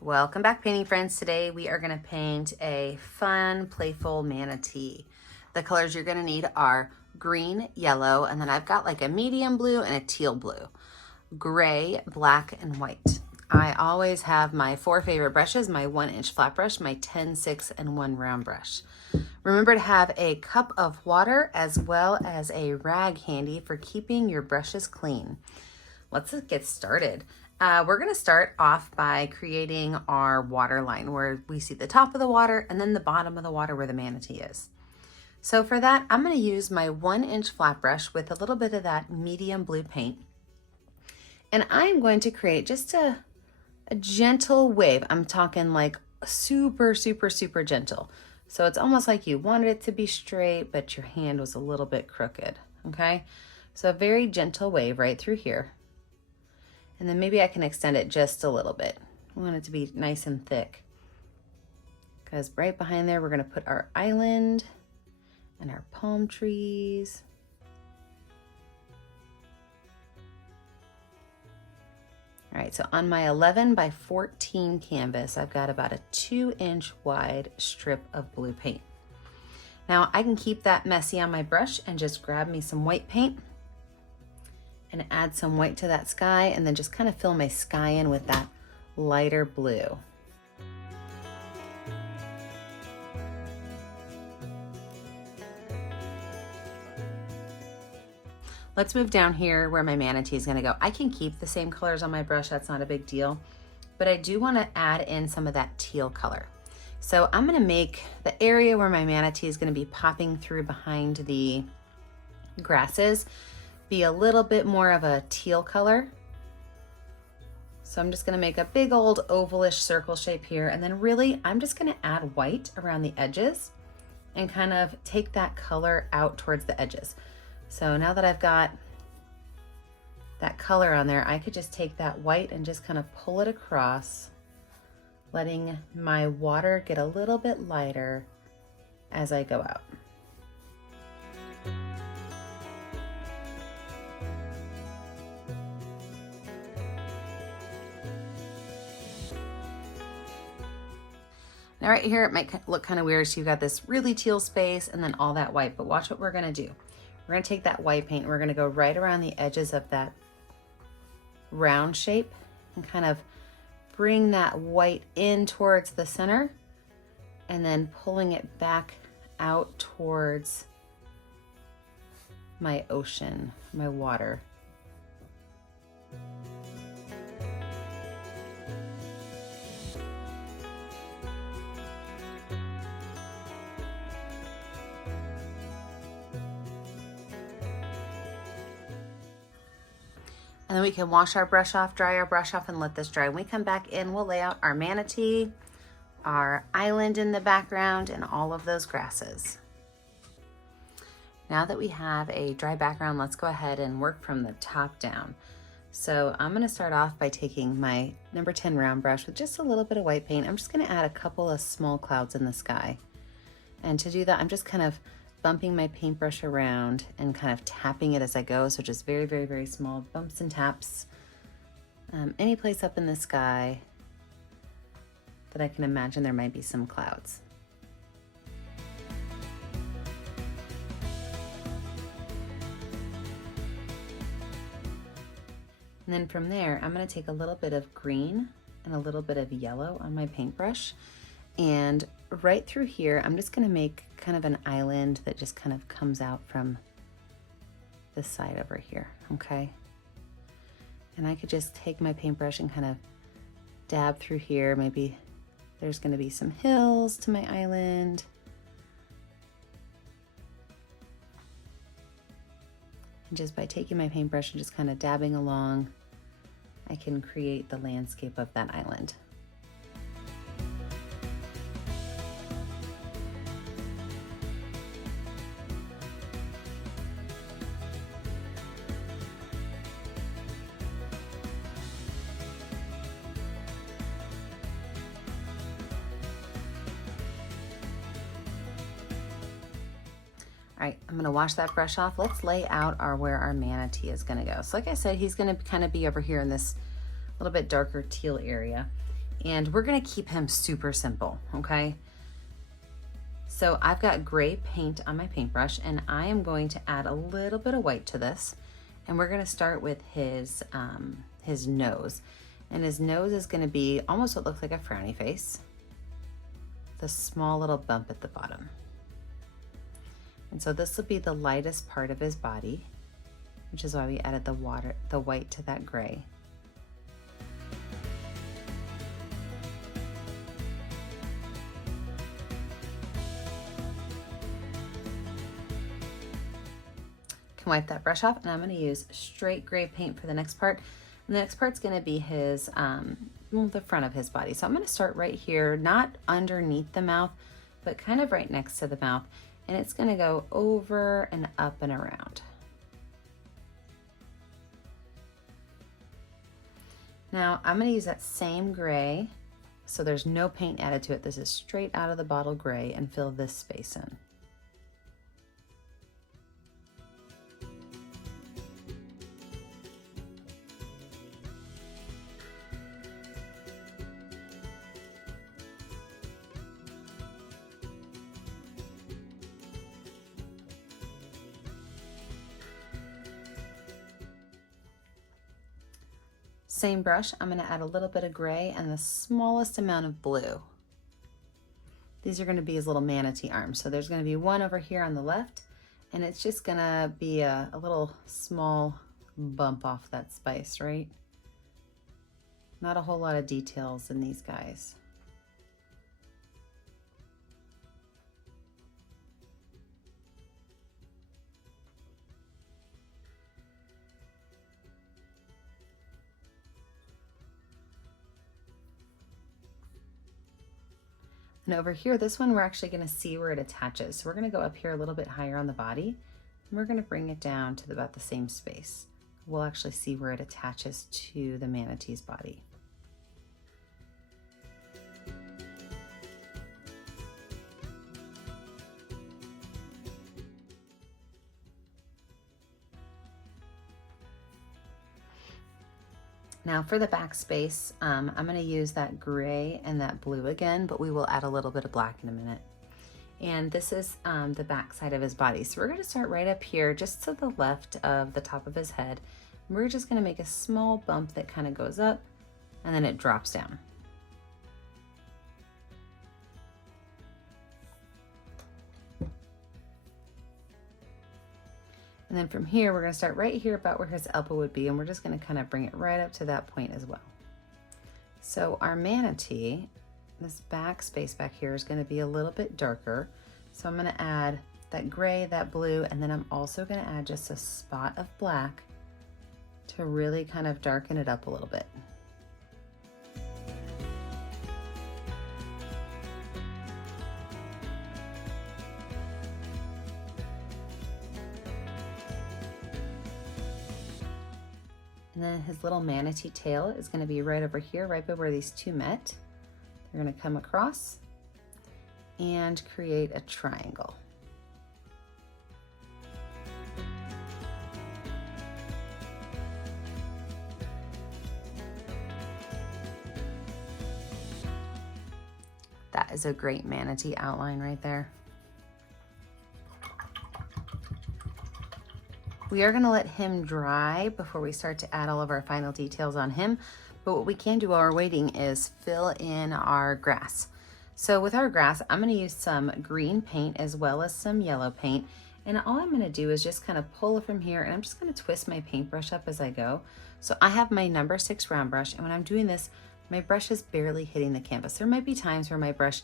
Welcome back, painting friends. Today we are going to paint a fun, playful manatee. The colors you're going to need are green, yellow, and then I've got like a medium blue and a teal blue, gray, black, and white. I always have my 4 favorite brushes, my 1-inch flat brush, my 10-6, and 1 round brush. Remember to have a cup of water as well as a rag handy for keeping your brushes clean. Let's get started. We're going to start off by creating our water line where we see the top of the water and then the bottom of the water where the manatee is. So for that, I'm going to use my 1-inch flat brush with a little bit of that medium blue paint. And I'm going to create just a gentle wave. I'm talking like super, super, super gentle. So it's almost like you wanted it to be straight, but your hand was a little bit crooked, okay? So a very gentle wave right through here. And then maybe I can extend it just a little bit. I want it to be nice and thick. Because right behind there, we're gonna put our island and our palm trees. All right, so on my 11 by 14 canvas, I've got about a 2-inch wide strip of blue paint. Now I can keep that messy on my brush and just grab me some white paint and add some white to that sky, and then just kind of fill my sky in with that lighter blue. Let's move down here where my manatee is gonna go. I can keep the same colors on my brush, that's not a big deal, but I do wanna add in some of that teal color. So I'm gonna make the area where my manatee is gonna be popping through behind the grasses be a little bit more of a teal color. So I'm just gonna make a big old ovalish circle shape here, and then really I'm just gonna add white around the edges and kind of take that color out towards the edges. So now that I've got that color on there, I could just take that white and just kind of pull it across, letting my water get a little bit lighter as I go out. Now right here, it might look kind of weird. So you've got this really teal space and then all that white, but watch what we're gonna do. We're gonna take that white paint and we're gonna go right around the edges of that round shape and kind of bring that white in towards the center and then pulling it back out towards my ocean, my water. And then we can wash our brush off, dry our brush off, and let this dry. When we come back in, we'll lay out our manatee, our island in the background, and all of those grasses. Now that we have a dry background, let's go ahead and work from the top down. So I'm gonna start off by taking my number 10 round brush with just a little bit of white paint. I'm just gonna add a couple of small clouds in the sky. And to do that, I'm just kind of bumping my paintbrush around and kind of tapping it as I go. So just very, very, very small bumps and taps. Any place up in the sky that I can imagine there might be some clouds. And then from there, I'm gonna take a little bit of green and a little bit of yellow on my paintbrush. And right through here, I'm just gonna make kind of an island that just kind of comes out from this side over here, okay? And I could just take my paintbrush and kind of dab through here. Maybe there's gonna be some hills to my island. And just by taking my paintbrush and just kind of dabbing along, I can create the landscape of that island. All right, I'm gonna wash that brush off. Let's lay out where our manatee is gonna go. So like I said, he's gonna kind of be over here in this little bit darker teal area. And we're gonna keep him super simple, okay? So I've got gray paint on my paintbrush, and I am going to add a little bit of white to this. And we're gonna start with his nose. And his nose is gonna be almost what looks like a frowny face, the small little bump at the bottom. And so this will be the lightest part of his body, which is why we added the white to that gray. Can wipe that brush off, and I'm going to use straight gray paint for the next part. And the next part's going to be his the front of his body. So I'm going to start right here, not underneath the mouth, but kind of right next to the mouth. And it's going to go over and up and around. Now I'm going to use that same gray, so there's no paint added to it. This is straight out of the bottle gray, and fill this space in. Same brush, I'm going to add a little bit of gray and the smallest amount of blue. These are going to be his little manatee arms. So there's going to be one over here on the left, and it's just going to be a little small bump off that spice, right? Not a whole lot of details in these guys. And over here, this one, we're actually going to see where it attaches. So we're going to go up here a little bit higher on the body, and we're going to bring it down to about the same space. We'll actually see where it attaches to the manatee's body. Now for the back space, I'm going to use that gray and that blue again, but we will add a little bit of black in a minute. And this is the back side of his body. So we're going to start right up here, just to the left of the top of his head. And we're just going to make a small bump that kind of goes up, and then it drops down. And then from here, we're going to start right here about where his elbow would be, and we're just going to kind of bring it right up to that point as well. So our manatee, this back space back here is going to be a little bit darker. So I'm going to add that gray, that blue, and then I'm also going to add just a spot of black to really kind of darken it up a little bit. And then his little manatee tail is going to be right over here, right by where these two met. They're going to come across and create a triangle. That is a great manatee outline right there. We are going to let him dry before we start to add all of our final details on him. But what we can do while we're waiting is fill in our grass. So with our grass, I'm going to use some green paint as well as some yellow paint. And all I'm going to do is just kind of pull it from here, and I'm just going to twist my paintbrush up as I go. So I have my number 6 round brush, and when I'm doing this, my brush is barely hitting the canvas. There might be times where my brush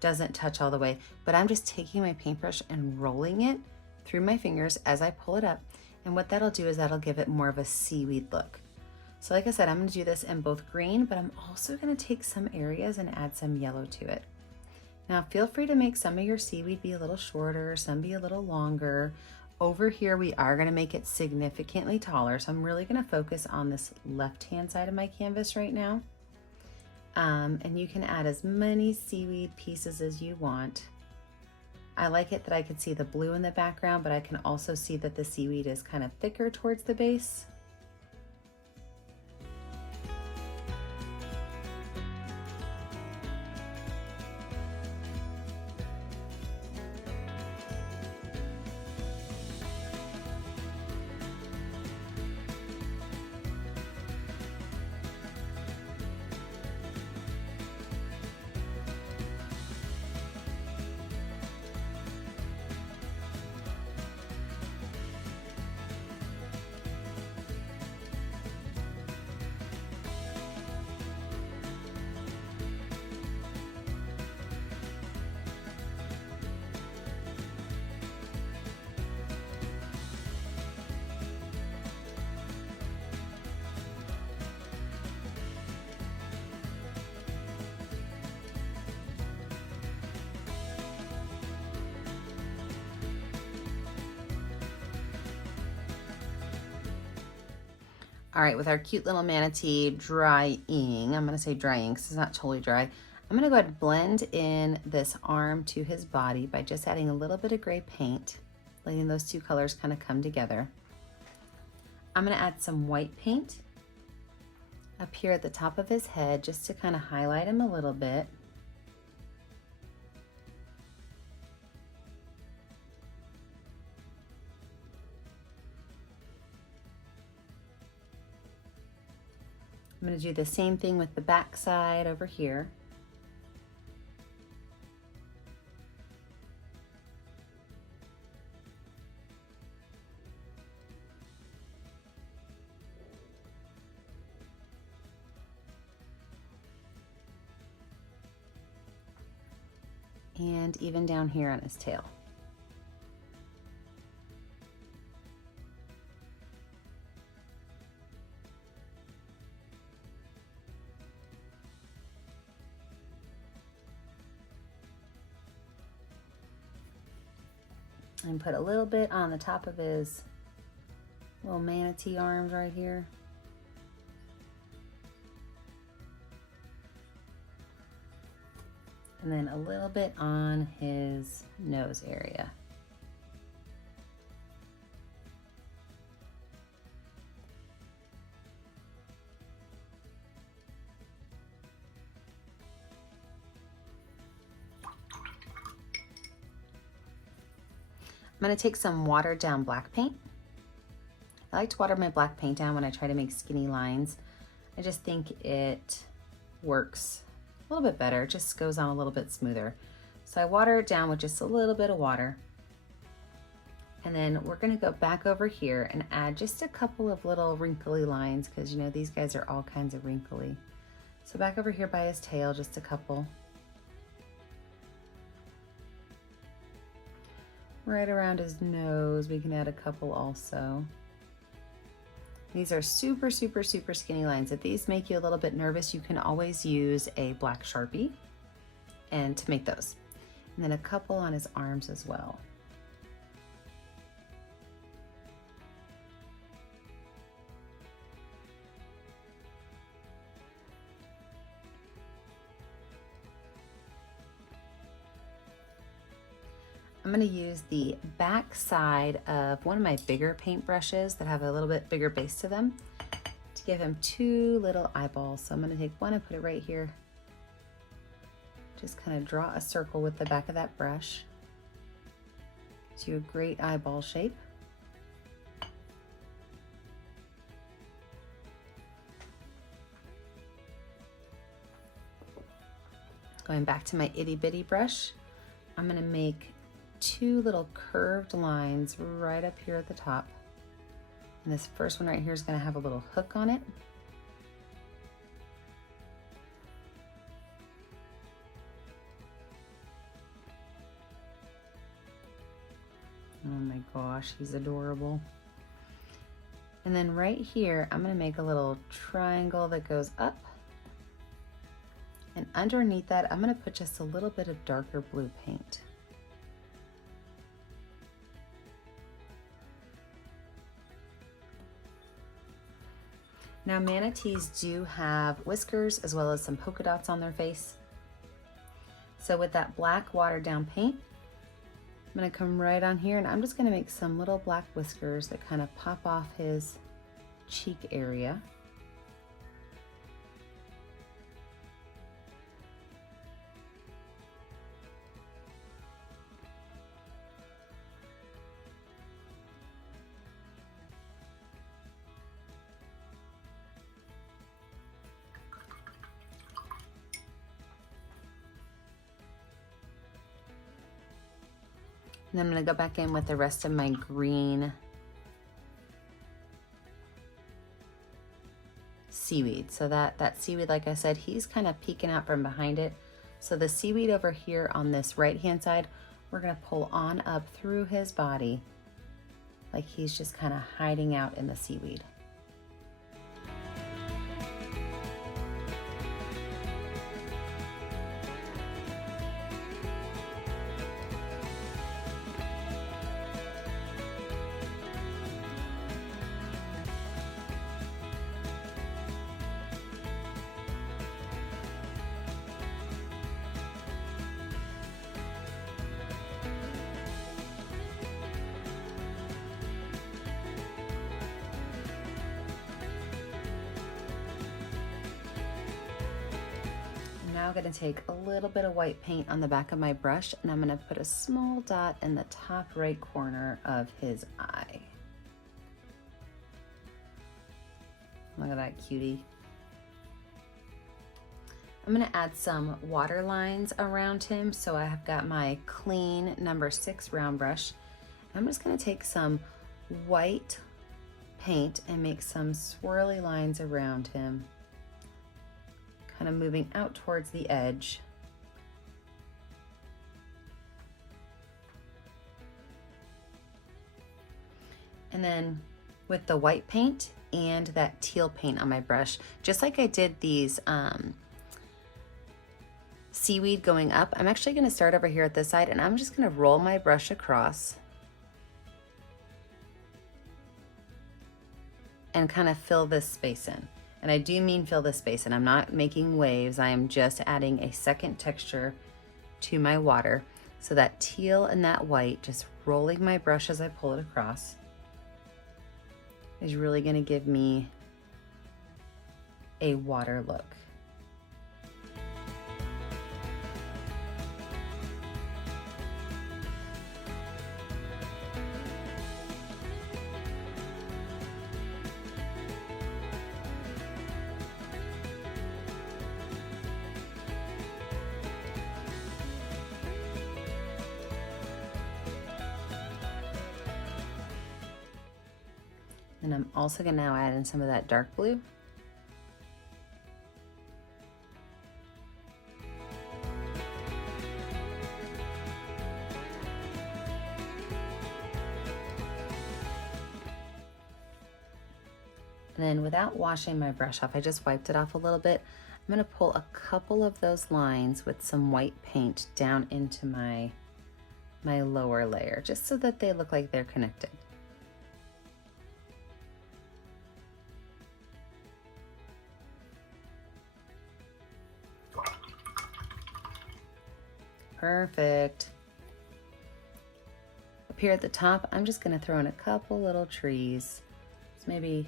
doesn't touch all the way, but I'm just taking my paintbrush and rolling it through my fingers as I pull it up. And what that'll do is that'll give it more of a seaweed look. So like I said, I'm going to do this in both green, but I'm also going to take some areas and add some yellow to it. Now feel free to make some of your seaweed be a little shorter, some be a little longer. Over here, we are going to make it significantly taller. So I'm really going to focus on this left-hand side of my canvas right now. And you can add as many seaweed pieces as you want. I like it that I can see the blue in the background, but I can also see that the seaweed is kind of thicker towards the base. All right, with our cute little manatee drying, I'm gonna say drying because it's not totally dry. I'm gonna go ahead and blend in this arm to his body by just adding a little bit of gray paint, letting those two colors kind of come together. I'm gonna add some white paint up here at the top of his head just to kind of highlight him a little bit. I'm going to do the same thing with the back side over here. And even down here on his tail. And put a little bit on the top of his little manatee arms right here. And then a little bit on his nose area. I'm going to take some watered down black paint. I like to water my black paint down when I try to make skinny lines. I just think it works a little bit better. It just goes on a little bit smoother. So I water it down with just a little bit of water. And then we're going to go back over here and add just a couple of little wrinkly lines because you know these guys are all kinds of wrinkly. So back over here by his tail, just a couple. Right around his nose, we can add a couple also. These are super, super, super skinny lines. If these make you a little bit nervous, you can always use a black Sharpie and to make those. And then a couple on his arms as well. I'm going to use the back side of one of my bigger paint brushes that have a little bit bigger base to them to give him two little eyeballs. So I'm going to take one and put it right here. Just kind of draw a circle with the back of that brush. Gives you a great eyeball shape. Going back to my itty bitty brush, I'm going to make two little curved lines right up here at the top. And this first one right here is going to have a little hook on it. Oh my gosh, he's adorable. And then right here, I'm going to make a little triangle that goes up. And underneath that, I'm going to put just a little bit of darker blue paint. Now manatees do have whiskers as well as some polka dots on their face. So with that black watered down paint, I'm gonna come right on here and I'm just gonna make some little black whiskers that kind of pop off his cheek area. And then I'm going to go back in with the rest of my green seaweed. So that seaweed, like I said, he's kind of peeking out from behind it. So the seaweed over here on this right hand side, we're going to pull on up through his body like he's just kind of hiding out in the seaweed. now gonna take a little bit of white paint on the back of my brush, and I'm gonna put a small dot in the top right corner of his eye. Look at that cutie. I'm gonna add some water lines around him. So I have got my clean number 6 round brush. I'm just gonna take some white paint and make some swirly lines around him, kind of moving out towards the edge. And then with the white paint and that teal paint on my brush, just like I did these seaweed going up, I'm actually going to start over here at this side, and I'm just going to roll my brush across and kind of fill this space in. And I do mean fill this space in. I'm not making waves. I am just adding a second texture to my water. So that teal and that white, just rolling my brush as I pull it across, is really going to give me a water look. And I'm also going to now add in some of that dark blue. And then without washing my brush off, I just wiped it off a little bit. I'm going to pull a couple of those lines with some white paint down into my lower layer, just so that they look like they're connected. Perfect. Up here at the top, I'm just going to throw in a couple little trees. It's maybe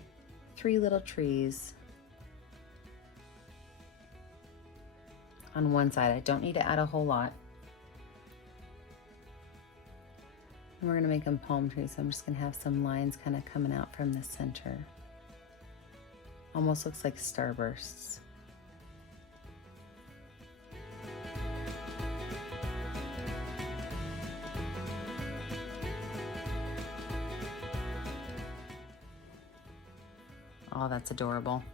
3 little trees on one side. I don't need to add a whole lot. And we're going to make them palm trees, so I'm just going to have some lines kind of coming out from the center. Almost looks like starbursts. Oh, that's adorable.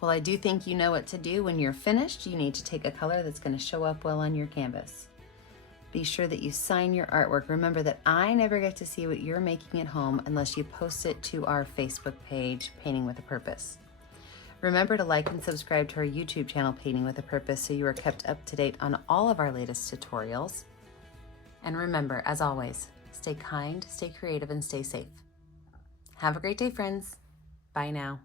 Well, I do think you know what to do when you're finished. You need to take a color that's going to show up well on your canvas. Be sure that you sign your artwork. Remember that I never get to see what you're making at home unless you post it to our Facebook page, Painting with a Purpose. Remember to like and subscribe to our YouTube channel, Painting with a Purpose, so you are kept up to date on all of our latest tutorials. And remember, as always, stay kind, stay creative, and stay safe. Have a great day, friends. Bye now.